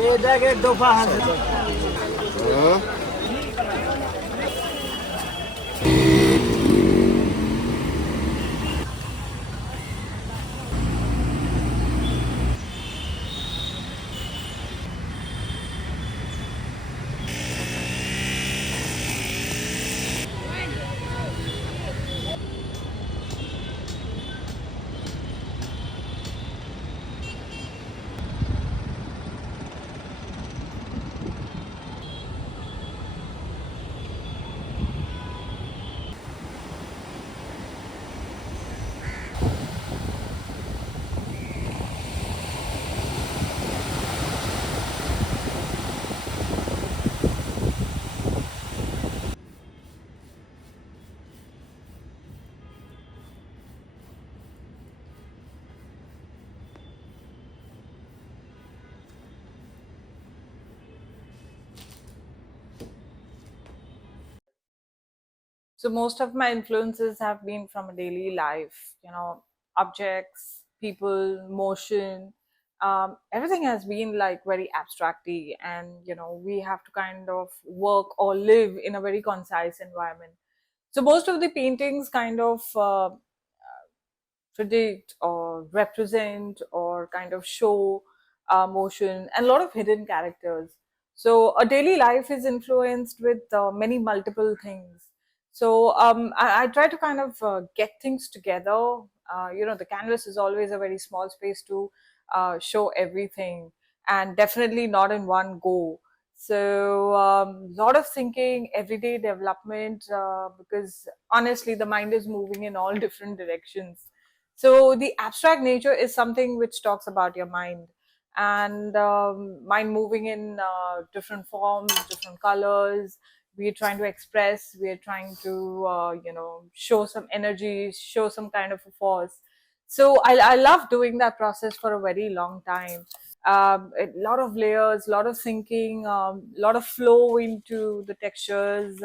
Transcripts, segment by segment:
ये देखे दोपहर So most of my influences have been from a daily life, objects, people, motion. Everything has been like very abstracty, and we have to kind of work or live in a very concise environment. So most of the paintings kind of predict or represent or kind of show motion and a lot of hidden characters. So a daily life is influenced with many multiple things. So I try to kind of get things together. The canvas is always a very small space to show everything, and definitely not in one go. So lot of thinking, everyday development, because honestly, the mind is moving in all different directions. So the abstract nature is something which talks about your mind, and mind moving in different forms, different colors. We're trying to express, we're trying to show some energy, show some kind of a force. So I love doing that process for a very long time. A lot of layers, a lot of thinking, a lot of flow into the textures,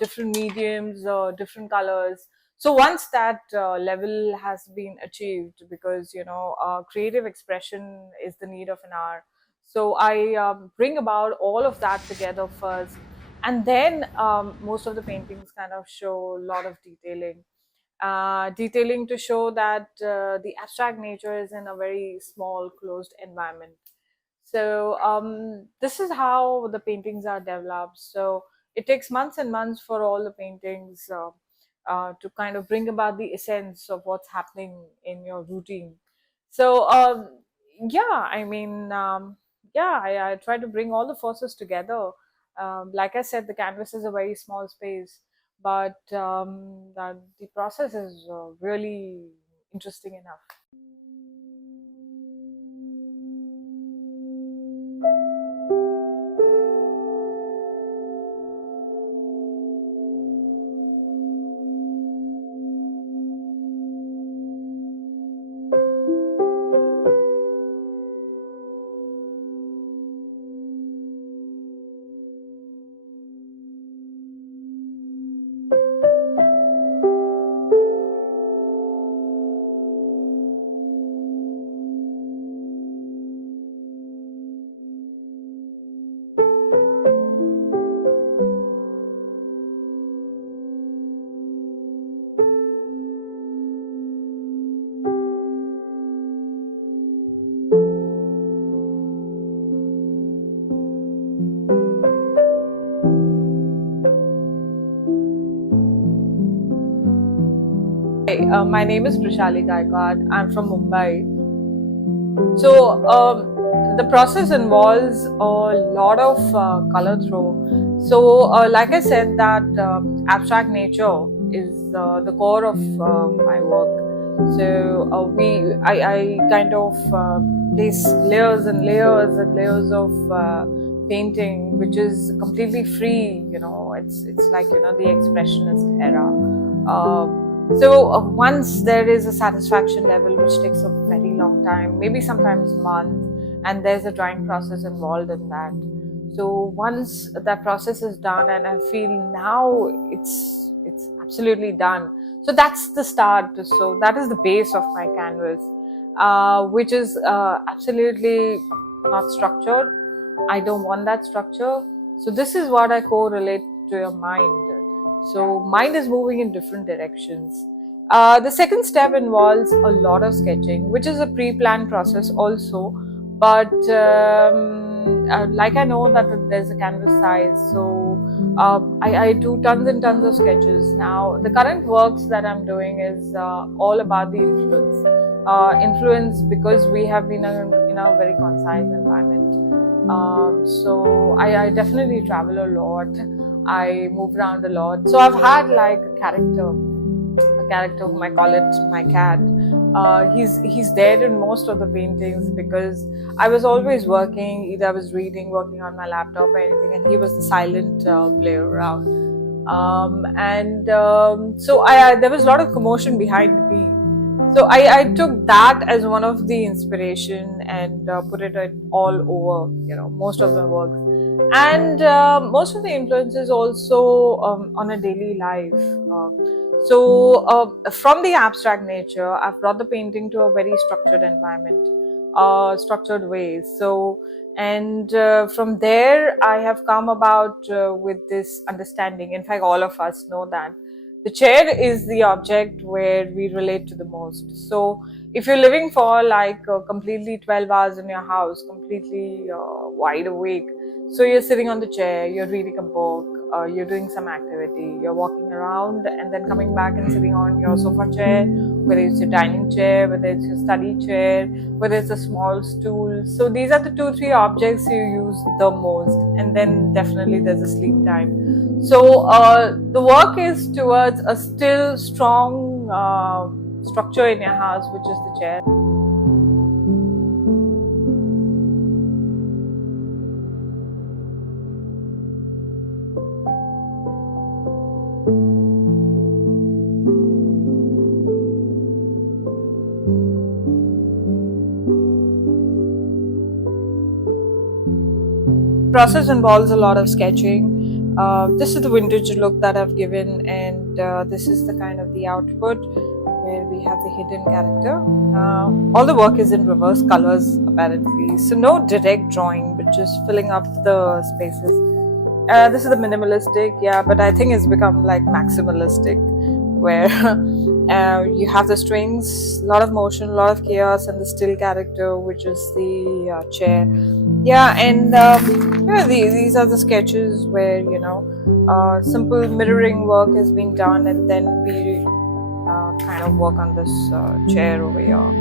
different mediums, different colors. So once that level has been achieved, because creative expression is the need of an hour, so I bring about all of that together first, and then most of the paintings kind of show a lot of detailing to show that the abstract nature is in a very small closed environment. So this is how the paintings are developed. So it takes months and months for all the paintings to kind of bring about the essence of what's happening in your routine. So yeah, I mean, yeah, I try to bring all the forces together. Like I said, the canvas is a very small space, but the process is really interesting enough. Hi, my name is Prashali Gaikwad. I'm from Mumbai. So the process involves a lot of color throw. So like I said, that abstract nature is the core of my work. So I kind of place layers and layers and layers of painting, which is completely free. It's like the expressionist era. So once there is a satisfaction level, which takes a very long time, maybe sometimes month, and there's a drying process involved in that. So once that process is done, and I feel now it's absolutely done. So that's the start. So that is the base of my canvas. which is absolutely not structured. I don't want that structure. So this is what I correlate to your mind. So mind is moving in different directions. The second step involves a lot of sketching, which is a pre-planned process also. But like I know that there's a canvas size, so I do tons and tons of sketches. Now the current works that I'm doing is all about the influence. Influence because we have been in a very concise environment. So I definitely travel a lot. I move around a lot. So I've had like a character whom I call it my cat. He's there in most of the paintings because I was always working. Either I was reading, working on my laptop, or anything, and he was the silent player around. So there was a lot of commotion behind me. So I took that as one of the inspiration and put it all over, most of my works. And most of the influences also on a daily life. From the abstract nature, I've brought the painting to a very structured environment, structured ways. From there, I have come about with this understanding. In fact, all of us know that the chair is the object where we relate to the most. So, if you're living for like completely 12 hours in your house, completely wide awake, so you're sitting on the chair, you're reading a book, you're doing some activity, you're walking around and then coming back and sitting on your sofa chair, whether it's your dining chair, whether it's your study chair, whether it's a small stool. So these are the 2-3 objects you use the most, and then definitely there's a sleep time. So the work is towards a still strong structure in your house, which is the chair. Process involves a lot of sketching. This is the vintage look that I've given, and this is the kind of the output where we have the hidden character. All the work is in reverse colors apparently, so no direct drawing, but just filling up the spaces. This is the minimalistic, yeah, but I think it's become like maximalistic, where you have the strings, a lot of motion, a lot of chaos, and the still character, which is the chair. Yeah, and these are the sketches where simple mirroring work has been done, and then we kind of work on this chair over here.